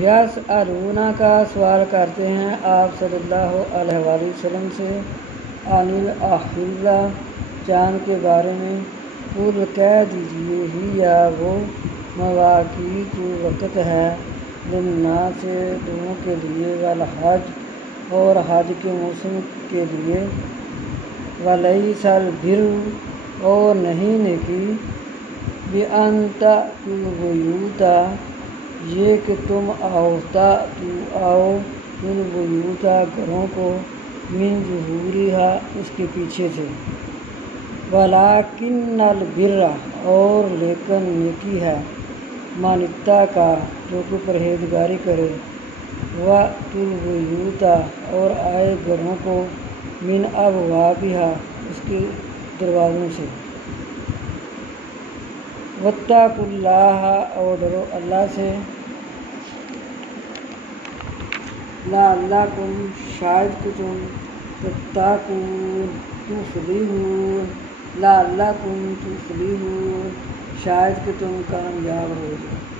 یسألونہ کا سوال کرتے ہیں آپ صلی اللہ علیہ وآلہ وسلم سے عن الاحلہ چاند کے بارے میں۔ قل کہہ دیجیے ہی یا وہ مواقیت وقت ہے للناس لوگوں کے لیے والحج اور حج کے موسم کے لیے ولیس البر اور نہیں نیکی بأن تأتوا البیوت یہ کہ تم آؤ البیوت گھروں کو من ظہورہا اس کے پیچھے سے ولکن البر اور لیکن نیکی ہے من اتقی جو کہ پرہیزگاری کرے وأتوا البیوت اور آئے گھروں کو من ابوابہا اس کے دروازوں سے واتقوا اللہ اور ڈرو اللہ سے لعلکم شاید کہ تم تتقون تفلحون لعلکم تفلحون شاید کہ تم کامیاب ہو جاؤ۔